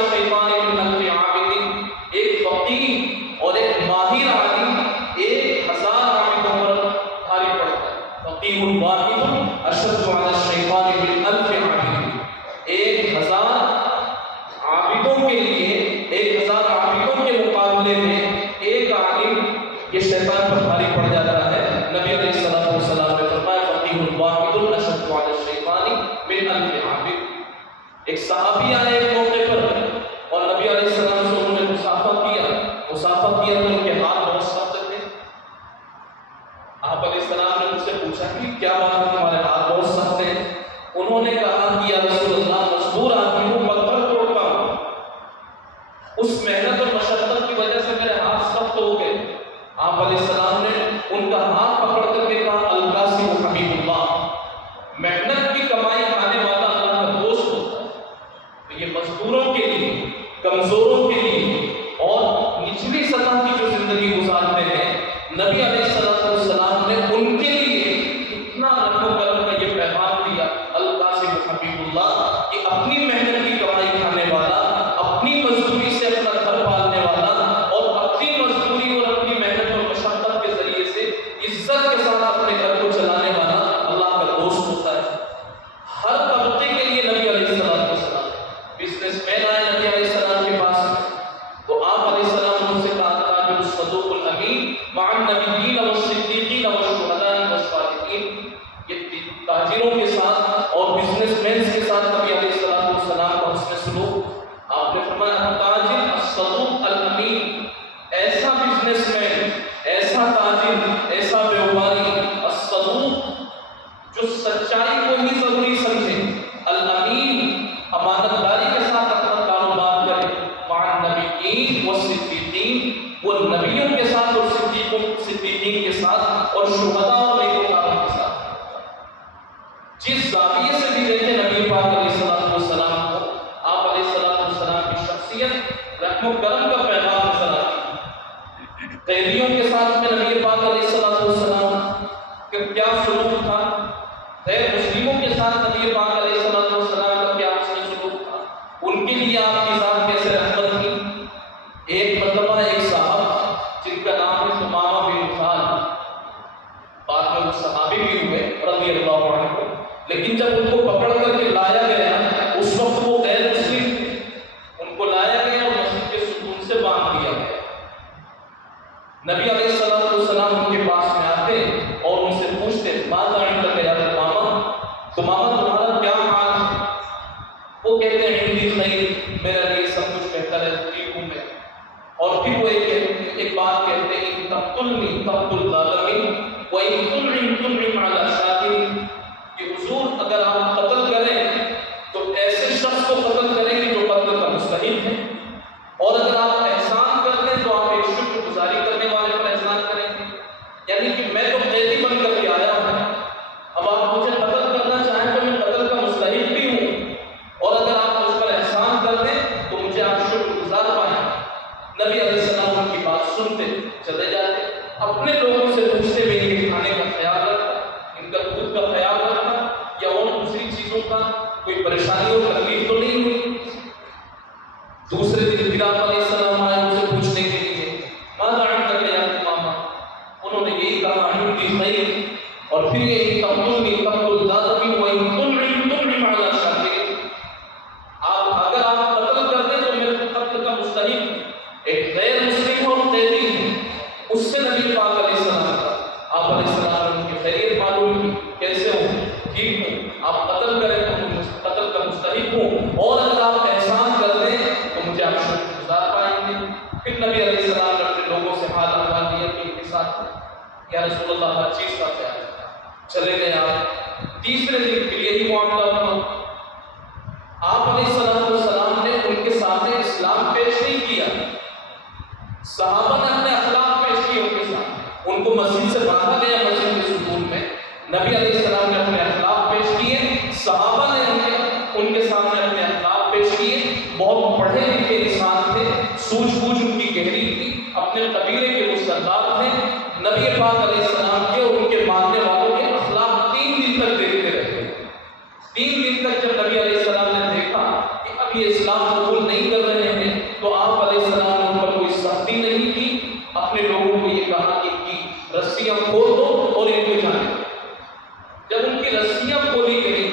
بِأَلْفِ عَابِدٍ۔ ایک صحابی آئے ایک موقع پر اور نبی علیہ السلام سے انہوں نے مصافحہ کیا تو ان کے ہاتھ بہت سخت تھے۔ آپ علیہ السلام نے ان سے پوچھا کہ کیا بات ہے تمہارے ہاتھ بہت سخت ہیں؟ انہوں نے کہا کہ یا رسول اللہ مجبور آدمی ہوں، پتھر توڑتا ہوں، اس محنت اور مشقت کی وجہ سے میرے ہاتھ سخت ہو گئے۔ آپ علیہ السلام نے ان کا ہاتھ پکڑ کر کے کہا القاسم حبیب اللہ، محنت کی کمائی کھانے والا اللہ کا دوست ہوتا ہے۔ تو یہ مزدوروں کے لیے، کمزوروں کے لیے اور نچلی سطح کی جو زندگی گزارتے ہیں، نبی علیہ السلام نے ان کے لیے اتنا رحم و کرم کا یہ پیغام دیا القاسم حبیب اللہ، کہ اپنی محنت کی کمائی کھانے والا، اپنی مزدوری سے اپنا گھر پالنے والا اور اپنی مزدوری اور اپنی محنت اور مشقت کے ذریعے سے عزت کے ساتھ اپنے گھر کو چلانے والا اللہ کا دوست ہوتا ہے۔ ہر طبقے کے لیے نبی علیہ السلام، بزنس مین آئے نبی علیہ السلام کے پاس تو آپ علیہ السلام نے ان سے کہا تاجر الصدوق الامین مع النبیین والصدیقین والشہداء والصالحین۔ یہ تاجروں کے ساتھ اور بزنس مینز کے ساتھ نبی علیہ السلام کا حسن سلوک۔ آپ نے فرمایا تاجر الصدوق الامین، ایسا بزنس مین، ایسا تاجر، ایسا بیوپاری، الصدوق جو سچائی کو ہی ضروری سمجھے، الامین امانت داری کے ساتھ اپنا کاروبار کرے، مع النبیین والصدیقین، وہ نبیوں کے ساتھ اور صدیقین کے ساتھ اور شہداء اور نیکوکاروں کے ساتھ۔ جس زاویے سے بھی دیکھیں نبی پاک علیہ السلام کو، آپ علیہ السلام کی شخصیت رحم و کرم کا پیغام نظر آتی ہے۔ قیدیوں کے ساتھ میں نبی پاک علیہ السلام کا کیا سلوک تھا، غیر مسلموں کے ساتھ نبی پاک علیہ السلام کا کیا حسن سلوک تھا، ان کے لیے آپ کی ذات کیسے رحمت کی۔ ایک مرتبہ ایک صاحب جن کا نام ہے ثمامہ بن اثال، بعد میں وہ صحابی بھی ہوئے رضی اللہ عنہ، لیکن جب ان کو پکڑ کر کے لایا گیا اس وقت وہ غیر مسلم تھے، ان کو لایا گیا اور مسجد کے ستون سے باندھ دیا گیا۔ نبی علیہ السلام ان کے پاس میں آتے اور ان سے پوچھتے ماذا عندک یا ثمامہ، تمہارا کیا حال ہے؟ وہ کہتے ہیں عندی خیر، میرا لیے سب کچھ بہتر ہے، ٹھیک ہوں میں۔ اور پھر وہ ایک بات کہتے ہیں ان تقتلنی تقتل ظالمی وان تنعم علی شاکر، کہ حضور اگر آپ قتل کریں تو ایسے شخص کو قتل کریں گے جو قتل کا مستحق ہے، اور اگر آپ احسان کر دیں تو آپ ایک شکر گزاری کرنے والے پر احسان کریں گے۔ یعنی کہ میں تو قیدی بن کر کے آیا ہوں، اب آپ مجھے قتل کرنا چاہیں تو میں قتل کا مستحق بھی ہوں، اور اگر آپ مجھ پر احسان کر دیں تو مجھے آپ شکر گزار پائیں۔ نبی علیہ السلام کی بات سنتے چلے جاتے، اپنے لوگوں سے پوچھتے ہوئے ان کے کھانے کا خیال رکھنا، ان کا دودھ کا خیال رکھنا یا اور دوسری چیزوں کا کوئی پریشانی اور تکلیف تو نہیں ہوئی۔ دوسرے دن پھر آپ علیہ السلام آئے ان سے پوچھنے کے لیے ماذا عندک یا ثمامہ، انہوں نے یہی کہا عندی خیر، اور پھر یہی تقتلنی تقتل ظالمی وان تنعم علی شاکر، اگر آپ قتل کر دیں تو میرے قتل کا مستحق ہوں۔ ایک غیر مسلم اور قیدی ہے، اس سے نبی پاک علیہ السلام کا آپ علیہ السلام نے ان کی خیریت معلوم کی، کیسے ہوں، ٹھیک ہوں، آپ قتل کریں تو میں قتل کا مستحق ہوں، اور اگر آپ احسان کر دیں تو مجھے آپ شکر گزار پائیں گے۔ پھر نبی علیہ السلام نے اپنے لوگوں سے حال احوال لیا کہ ان کے ساتھ یا رسول اللہ ہر چیز کا خیال رکھا، چلے گئے آپ۔ تیسرے دن پھر یہی معاملہ ہوا، آپ علیہ السلام نے ان کے سامنے اسلام پیش نہیں کیا، صحابہ نے اپنے اخلاق پیش کیے ان کے ساتھ، ان کو مسجد سے باندھا گیا مسجد کے ستون میں، نبی علیہ السلام نے اپنے اخلاق پیش کیے، صحابہ نے ان کے سامنے اپنے اخلاق پیش کیے۔ بہت پڑھے لکھے انسان تھے، سوجھ بوجھ ان کی گہری تھی، اپنے قبیلے کے وہ سردار تھے، نبی پاک علیہ السلام کے اور ان کے ماننے والوں کے اخلاق 3 دن تک دیکھتے رہے۔ 3 دن تک جب نبی علیہ السلام نے دیکھا کہ اب یہ اسلام قبول نہیں کر رہے ہیں تو آپ علیہ السلام نے ان پر کوئی سختی نہیں کی، اپنے لوگوں کو یہ کہا کہ ان کی رسیاں کھول دو اور ان کو جانے دو۔ جب ان کی رسیاں کھولی گئی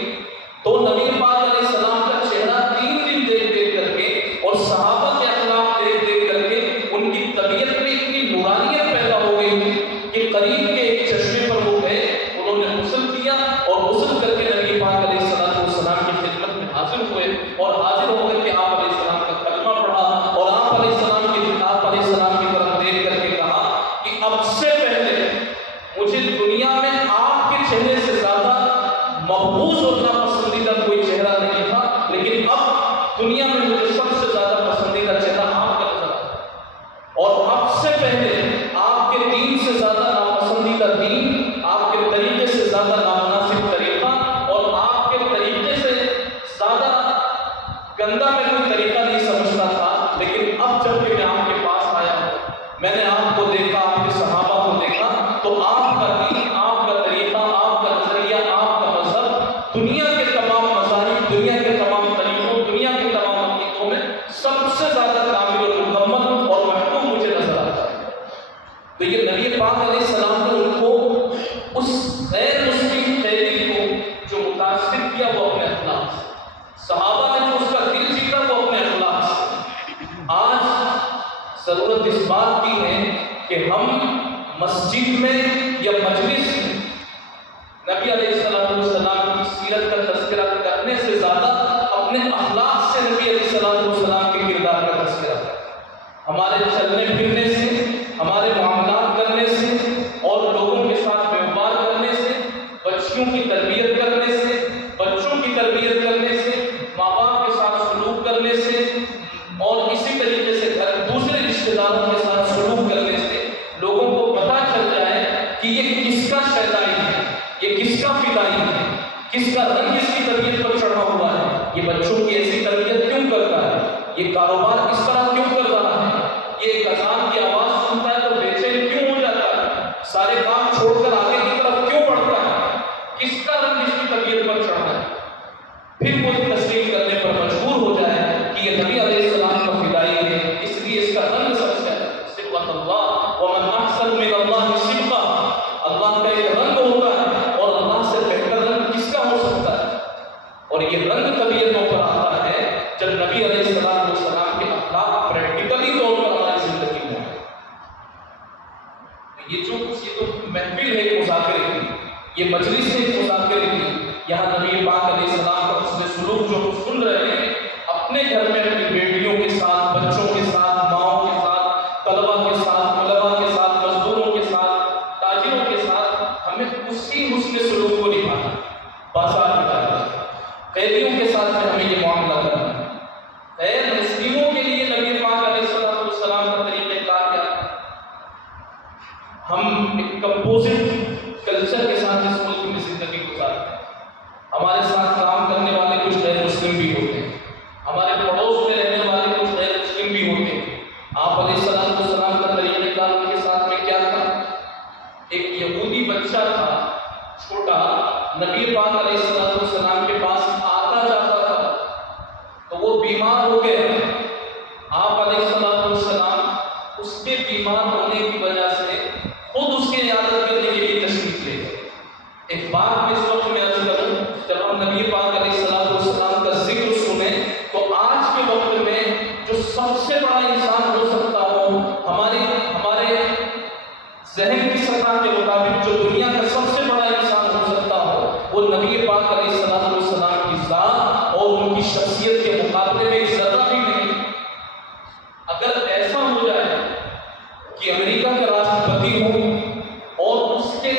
تو نبی پاک علیہ السلام کا چہرہ 3 دن دیکھ کر کے اور صحابہ کے اخلاق دیکھ کر کے ان کی طبیعت میں اتنی نورانیت پیدا ہو گئی تھی کہ قریب کے ایک چشمے پر وہ گئے، انہوں نے غسل کیا اور غسل کر کے نبی پاک علیہ السلام گندا میں کوئی طریقہ نہیں سمجھتا تھا، لیکن اب جب کہ میں آپ کے پاس آیا ہوں، میں نے آپ کو دیکھا، آپ کے صحابہ کو دیکھا، تو آپ کا دین، آپ کا طریقہ، آپ کا نظریہ، آپ کا مذہب دنیا کے تمام مذاہب، دنیا کے تمام طریقوں، دنیا کے تمام عقیدوں میں سب سے زیادہ کامل اور مکمل اور محکوم مجھے نظر آتا ہے۔ تو یہ نبی پاک علیہ السلام نے ان کو اس غیر مسلم قیدی کو جو متاثر کیا وہ اپنے اخلاق سے، صحابہ نے جو اس کا دل جیتا وہ اپنے اخلاق سے۔ آج ضرورت اس بات کی ہے کہ ہم مسجد میں یا مجلس میں نبی علیہ السلام کی سیرت کا تذکرہ کرنے سے زیادہ اپنے اخلاق سے نبی علیہ السلام کے کردار کا تذکرہ کریں۔ ہمارے چلنے پھرنے سے، ہمارے معاملات کرنے سے اور لوگوں کے ساتھ ویوہار کرنے سے، بچیوں کی تربیت کرنے سے، بچوں کی تربیت کرنے سے، ماں باپ کے ساتھ سلوک کرنے سے اور اسی طریقے سے دوسرے رشتہ داروں کے ساتھ سلوک کرنے سے لوگوں کو پتہ چل جائے کہ یہ کس کا شیدائی ہے، یہ کس کا فدائی ہے، کس کا رنگ اس کی طبیعت پر چڑھا ہوا ہے، یہ بچوں کی ایسی تربیت کیوں کرتا ہے، یہ کاروبار اس طرح کیوں کر رہا ہے، یہ ایک اذان کی آواز سنتا ہے تو بے چین کیوں ہو جاتا ہے، سارے کام چھوڑ کر آگے کی طرف کیوں بڑھتا ہے، کس کا رنگ اس کی طبیعت پر چڑھا ہے۔ پھر وہ تسلیم کرنے پر مجبور ہو جائے کہ یہ نبی علیہ السلام کا فدائی ہے، اس لیے اس کا رنگ سب سے صبغۃ اللہ ومن احسن من اللہ صبغہ، اللہ کا ایک رنگ ہوتا ہے اور اللہ سے بہتر رنگ کس کا ہو سکتا ہے، اور یہ رنگ طبیعتوں پر آتا ہے جب نبی علیہ السلام کے اخلاق پریکٹیکلی طور پر ہماری زندگی میں ہے۔ یہ جو محفل ہے مذاکرے کی، یہ مجلس ہے مذاکرے کی، یہاں نبی پاک علیہ السلام کا حسن سلوک جو سن رہے ہیں، اپنے گھر میں اپنی بیٹیوں کے ساتھ، بچوں کے ساتھ، ماؤں کے ساتھ، طلبا کے ساتھ، طلبا کے ساتھ، مزدوروں کے ساتھ، تاجروں کے ساتھ ہمیں اسی حسن سلوک کو نبھانا ہے۔ بازار میں جانا ہے، قیدیوں کے ساتھ میں ہمیں یہ معاملہ کرنا ہے۔ غیر مسلموں کے لیے نبی پاک علیہ السلام کا طریقہ کار کیا ہے؟ ہم ایک کمپوزٹ کلچر کے ساتھ اس ملک میں زندگی گزارتے ہیں۔ ہمارے ساتھ کام کرنے والے کچھ غیر مسلم بھی ہوتے ہیں، ہمارے پڑوس میں رہنے والے کچھ غیر مسلم بھی ہوتے ہیں۔ آپ علیہ السلام کا طریقہ کار ان کے ساتھ میں کیا تھا؟ ایک یہودی بچہ تھا چھوٹا، نبی پاک علیہ السلام کے پاس آتا جاتا تھا، تو وہ بیمار ہو گئے۔ آپ علیہ السلام اس کے بیمار ہونے کی وجہ سے خود اس کی عیادت کرنے کے لیے تشریف لے گئے۔ ایک بات اس وقت میں عرض کروں، جب ہم نبی پاک علیہ السلام کا ذکر سنیں تو آج کے وقت میں جو سب سے بڑا انسان ہو سکتا ہو، ہمارے ذہن کی سطح کے مطابق جو دنیا کا سب سے بڑا انسان ہو سکتا ہو، وہ نبی پاک علیہ السلام کی ذات اور ان کی شخصیت کے مقابلے میں ایک ذرہ بھی نہیں۔ اگر ایسا ہو جائے کہ امریکہ کا راشٹرپتی ہو اور اس کے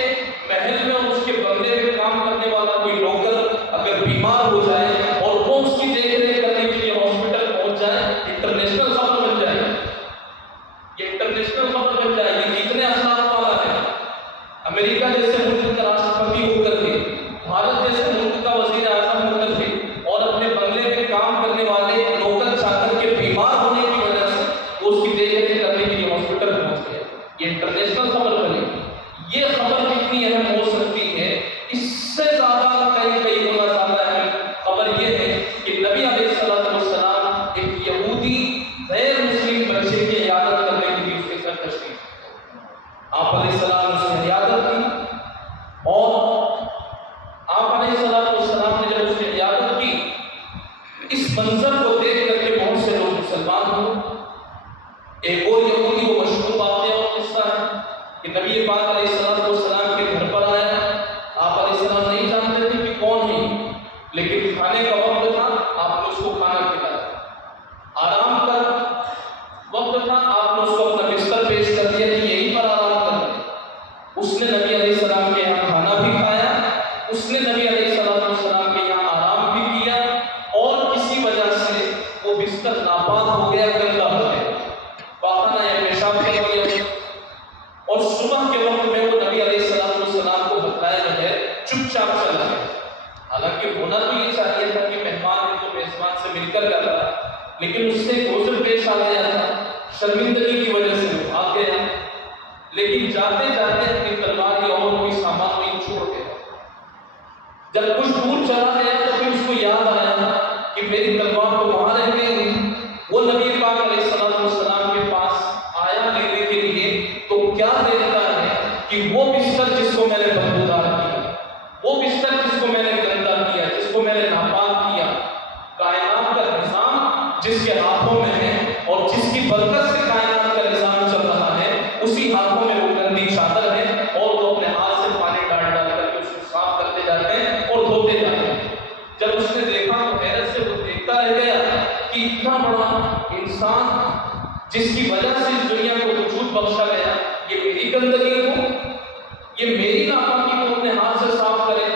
محل میں اور اس کے بنگلے میں کام کرنے والا کوئی نوکر اگر بیمار ہو جائے اور وہ اس کی دیکھ ریکھ کرنے کے لیے ہاسپٹل پہنچ جائے، انٹرنیشنل خبر بن جائے، یہ انٹرنیشنل خبر بن جائے گی کتنے اخلاق والا ہے۔ امریکہ جیسے ملک کا راشٹرپتی ہو کر کے، بھارت جیسے ملک کا وزیر اعظم ہو کر کے اور اپنے بنگلے میں کام کرنے والے نوکر چاکر کے بیمار ہونے کی وجہ سے وہ اس کی دیکھ ریکھ کرنے کے لیے ہاسپٹل پہنچ گیا، یہ انٹرنیشنل خبر بنے گی۔ یہ خبر کتنی اہم ہو سکتی ہے، اس سے زیادہ کئی گنا زیادہ اہم خبر یہ ہے کہ نبی علیہ السلام ایک یہودی غیر مسلم بچے کی عیادت کرنے کے لیے اس کے ساتھ تشریف، آپ علیہ السلام نے اس کی عیادت کی، اور آپ علیہ السلام نے جب اس کی عیادت کی، اس منظر کو دیکھ کر کے بہت سے لوگ مسلمان ہوئے۔ ایک اور یہودی وہ مشہور واقعہ اور قصہ ہے کہ نبی پاک علیہ السلام کے گھر پر آیا، آپ علیہ السلام نہیں جانتے تھے کہ کون ہے، لیکن کھانے کا وقت تھا، آپ نے اس کو کھانا کھلایا، آرام کا وقت تھا، آپ نے اس کو اپنا بستر پیش کر دیا کہ یہیں پر آرام کر۔ اس نے نبی علیہ السلام کے یہاں کھانا بھی کھایا، اس نے نبی علیہ السلام کے یہاں آرام بھی کیا، اور کسی وجہ سے وہ بستر ناپاک ہو گیا، گندا ہو گیا، پاخانہ یا پیشاب کر لیا، اور صبح کے وقت میں وہ نبی علیہ السلام کو بتائے بغیر چپ چاپ چلا گیا۔ حالانکہ ہونا تو یہ چاہیے تھا کہ مہمان ہے تو میزبان سے مل ذکر کرتا، لیکن اس سے گوزر پیش آ گیا تھا، شرمندگی کی وجہ سے وہ بھاگ گیا، لیکن جاتے جاتے اپنی تلوار یا اور کوئی سامان نہیں چھوڑ گیا۔ جب کچھ دور چلا گیا تو پھر اس کو یاد آیا کہ میری تلوار تو وہاں رہ گئی۔ وہ نبی پاک علیہ السلام کے پاس آیا لینے کے لیے، تو کیا دیکھتا ہے کہ وہ بستر جس کو میں نے بدبودار کیا، وہ بستر جس کو میں نے گندا کیا، جس کو میں نے ناپاک کیا، کائنات کا نظام جس کے ہاتھوں میں ہے اور جس کی برکت سے کائنات کا نظام چل رہا ہے، اسی ہاتھوں میں وہ گندی چادر ہے، اور وہ اپنے ہاتھ سے پانی ڈال ڈال کر کے اس کو صاف کرتے جاتے ہیں اور دھوتے جاتے ہیں۔ جب اس نے دیکھا تو حیرت سے وہ دیکھتا رہ گیا کہ اتنا بڑا انسان جس کی وجہ سے اس دنیا کو وجود بخشا گیا، یہ میری گندگی ہو، یہ میری ناپاکی کو اپنے ہاتھ سے صاف کرے۔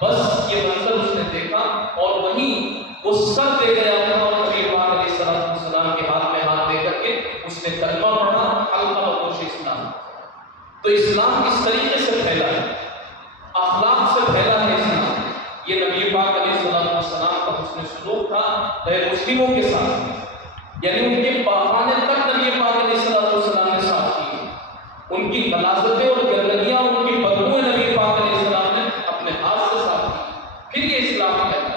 بس یہ منظر اس نے دیکھا اور وہیں وہ سر دے گیا تھا، اور نبی پاک علیہ السلام کے ہاتھ میں ہاتھ دے کر کے اس نے کلمہ پڑھا، حلقہ بگوش اسلام۔ تو اسلام اس طریقے سے پھیلا ہے، اخلاق سے پھیلا ہے اسلام۔ یہ نبی پاک علیہ السلام کا حسن سلوک تھا غیر مسلموں کے ساتھ، یعنی ان کے پاخانے تک نبی پاک علیہ السلام نے صاف کی، ان کی غلاظتیں اور گندگیاں، ان کی بدبوئیں نبی پاک علیہ السلام نے اپنے ہاتھ سے صاف کی۔ پھر یہ اسلام پھیلا،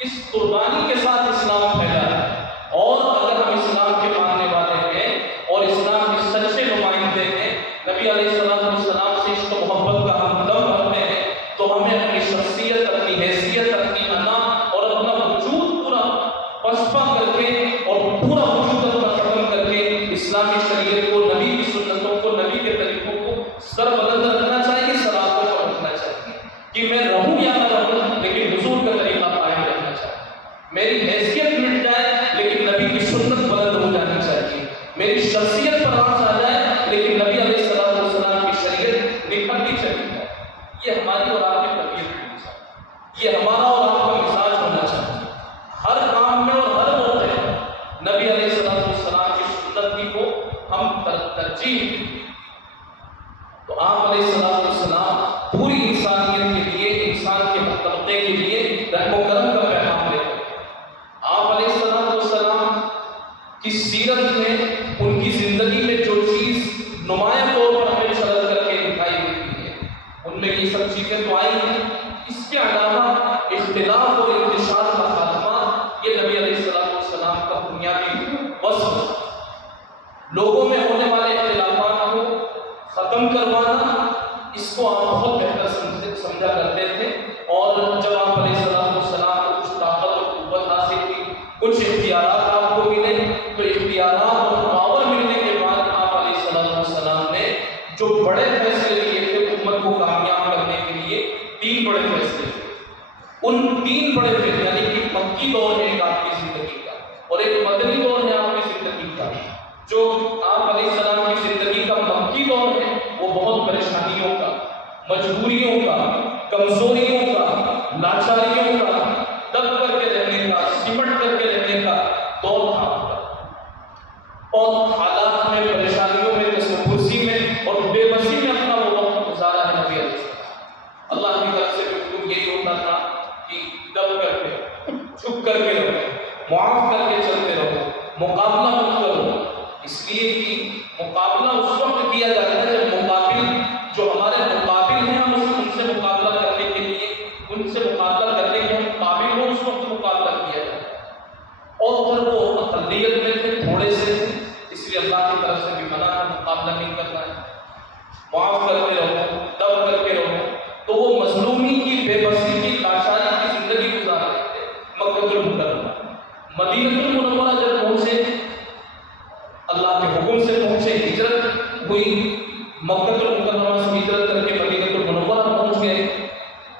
اس قربانی کے ساتھ اسلام پھیلا ہے۔ اور اگر ہم اسلام کے ماننے والے ہیں اور اسلام کے سچے نمائندے ہیں، نبی علیہ السلام سے عشق و محبت کا ہم دم بھرتے ہیں، تو ہمیں اپنی شخصیت، اپنی حیثیت، اپنی انا اور اپنا وجود پورا پسپا کر کے اور پورا وجود اپنا ختم کر کے اسلامی شریعت کو، نبی کی سنتوں کو، نبی کے طریقوں کو سر بلند رکھنا چاہیے، سراتوں پر رکھنا چاہیے کہ میں رہوں یا نہ رہوں، لیکن حضور کا طریقہ قائم رکھنا چاہیے۔ میری حیثیت مٹ جائے لیکن نبی کی سنت بلند ہو جانی چاہیے، میری شخصیت پر آنچ آ جائے لیکن نبی علیہ السلام کی شریعت نکھرتی چلی جائے۔ یہ ہماری اور آپ کی طبیعت ہونی چاہیے، یہ ہمارا اور آپ کا مزاج ہونا چاہیے۔ ہر کام میں اور ہر موقع نبی علیہ السلام کی سنت کی کو ہم ترجیح دیں۔ تو آپ علیہ السلام پوری انسانیت کے لیے، انسان کے طبقے کے لیے رحم و کرم کا پیغام دیتے ہیں۔ آپ علیہ السلام کی سیرت میں، ان کی زندگی میں جو چیز نمایاں طور پر ہمیں چلل کر کے دکھائی دیتی ہے، ان میں یہ سب چیزیں تو آئی ہیں۔ اس کے علاوہ اختلاف اور انتشار کا خاتمہ، یہ نبی علیہ السلام کا بنیادی وصف ہے۔ لوگوں میں ہونے والے اختلافات کو ختم کروانا، اس کو آپ بہت بہتر سمجھا کرتے تھے۔ اور جب آپ علیہ السلام کو کچھ طاقت اور قوت حاصل ہوئی، کچھ اختیارات آپ کو ملے، تو اختیارات اور پاور ملنے کے بعد آپ علیہ السلام نے جو بڑے فیصلے لیے تھے امت کو کامیاب کرنے کے لیے، 3 بڑے فیصلے تھے۔ ان 3 بڑے فیصلے، یعنی کہ مکی دور ہے ایک آپ کی زندگی کا اور ایک مدنی دور ہے آپ کی زندگی کا۔ جو آپ علیہ السلام کی زندگی کا مکی دور ہے وہ بہت پریشانیوں کا، مجبوریوں کا، کمزوریوں کا، لاچاریوں کا، دب کر کے رہنے کا، سمٹ کر کے رہنے کا دور تھا۔ اور حالات میں، پریشانیوں میں، کسوپرسی میں اور بے بسی میں اپنا وہ وقت گزارا ہے نبی علیہ السلام۔ اللہ کی طرف سے حکم یہی ہوتا تھا کہ دب کر کے، چھپ کر کے رہو، معاف کر کے چلتے رہو، مقابلہ مت کرو۔ اس لیے کہ مقابلہ اس وقت کیا جاتا ہے جب مقابل جو ہمارے مقابل ہیں، ہم ان سے مقابلہ کرنے کے لیے، ان سے مقابلہ کرنے کے ہم قابل ہو، اس وقت مقابلہ کیا جاتا ہے۔ اور اگر وہ اقلیت میں تھے، تھوڑے سے تھے، اس لیے اللہ کی طرف سے بھی منع ہے، مقابلہ نہیں کرنا ہے، معاف کرتے رہو، دب کر کے رہو۔ تو وہ مظلومی کی، بے بسی کی، لاچاری کی زندگی گزار رہے تھے۔ مکہ المکرمہ، مدینہ المنورہ جب پہنچے، اللہ کے حکم سے پہنچے، ہجرت ہوئی، مکہ المکرمہ سے ہجرت کر کے مدینہ المنورہ پہنچ گئے۔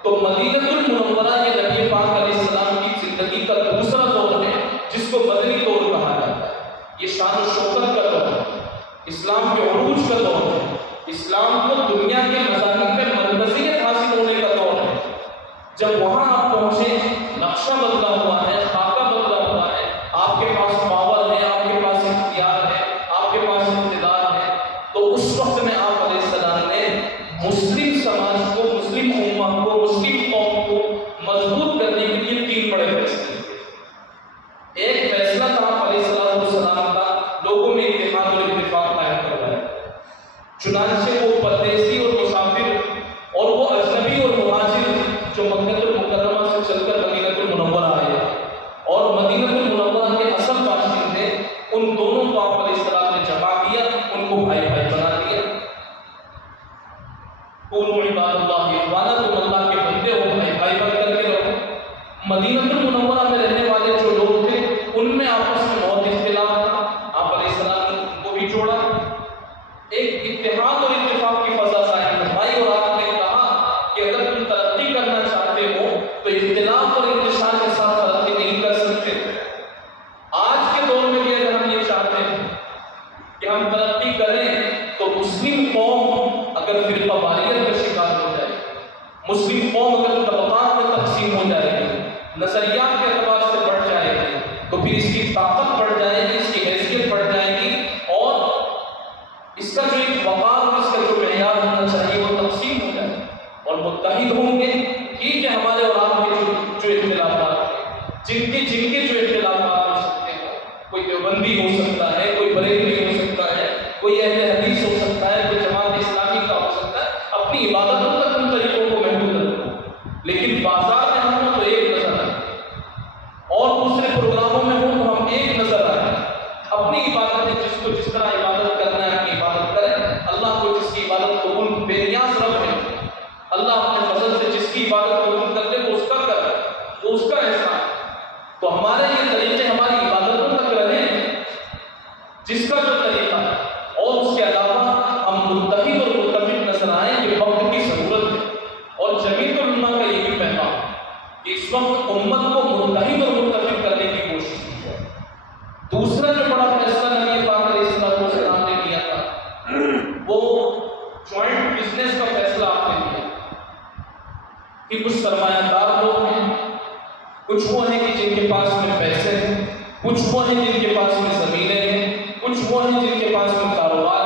تو مدینہ المنورہ یہ نبی پاک علیہ السلام کی زندگی کا دوسرا دور ہے، جس کو مدنی دور کہا جاتا ہے۔ یہ شان و شوکت کا دور ہے، اسلام کے عروج کا دور ہے، اسلام کو دنیا کے مذاہب میں مرکزیت حاصل ہونے کا دور ہے۔ جب وہاں آپ پہنچے، نقشہ بدلا ہوا ہے، خاکہ بدلا ہوا ہے، آپ کے پاس پاور ہے، آپ کے پاس اختیار ہے، آپ کے پاس اقتدار ہے، تو اس وقت میں آپ علیہ السلام نے مسلم سماج کو، مسلم امت کو، مسلم قوم کو مضبوط کرنے کے لیے 3 بڑے فیصلے لیے۔ مدینہ المنورہ میں رہنے والے جو لوگ تھے ان میں آپس میں بہت اختلاف تھا. آپ علیہ السلام نے ان کو بھی جوڑا, ایک اتحاد اور اتفاق کی فضا قائم فرمائی, اور آپ نے کہا کہ اگر تم ترقی کرنا چاہتے ہو تو اختلاف اور انتشار کے ساتھ ترقی نہیں کر سکتے. آج کے دور میں بھی اگر ہم یہ چاہتے ہیں کہ ہم ترقی کریں تو مسلم قوم اگر فرقہ واریت کا شکار ہو جائے, مسلم قوم اگر طبقات میں تقسیم ہو جائے گی, نظریات کے اعتبار سے بڑھ جائے گی, تو پھر اس کی طاقت بڑھ جائے گی, اس کی حیثیت بڑھ جائے گی, اور اس کا جو ایک وقار اور اس کا جو معیار ہونا چاہیے وہ تقسیم ہو جائے. اور متحد ہوں گے. ٹھیک ہے ہمارے اور آپ کے جو اختلافات ہیں, جن کے جو اختلافات ہو سکتے ہیں, کوئی دیوبندی ہو سکتا ہے, کوئی بریلوی ہو سکتا ہے, کوئی اہل حدیث ہو سکتا ہے, کوئی جماعت اسلامی کا ہو سکتا ہے, اپنی عبادتوں تک ان طریقوں کو محدود رکھو, لیکن بازار میں ہم تو ایک نظر آئے اور دوسرے پروگراموں میں ہوں تو ہم ایک نظر آئے. اپنی عبادت میں جس کو جس طرح عبادت کرنا ہے اپنی عبادت کریں. اللہ کو جس کی عبادت قبول بے نیاز رب ہے, اللہ اپنے فضل سے جس کی عبادت قبول کر لے وہ اس کا کر, وہ اس کا احسان. تو ہمارے یہ طریقے ہماری عبادتوں تک رہیں جس کا جو طریقہ ہے, اور اس کے علاوہ ہم متحد اور متفق نظر آئیں کہ وقت کی ضرورت ہے. اور جمیعت العلماء کا یہ بھی پیغام کہ اس وقت امت کو متحد اور متفق کرنے کی کوشش کی جائے. دوسرا جو بڑا فیصلہ نبی پاک علیہ السلام نے کیا تھا وہ جوائنٹ بزنس کا فیصلہ آپ نے لیا کہ کچھ سرمایہ دار لوگ ہیں, کچھ وہ ہیں کہ جن کے پاس میں پیسے ہیں, کچھ وہ ہیں جن کے پاس میں زمینیں ہیں, کچھ وہ ہیں جن کے پاس میں کاروبار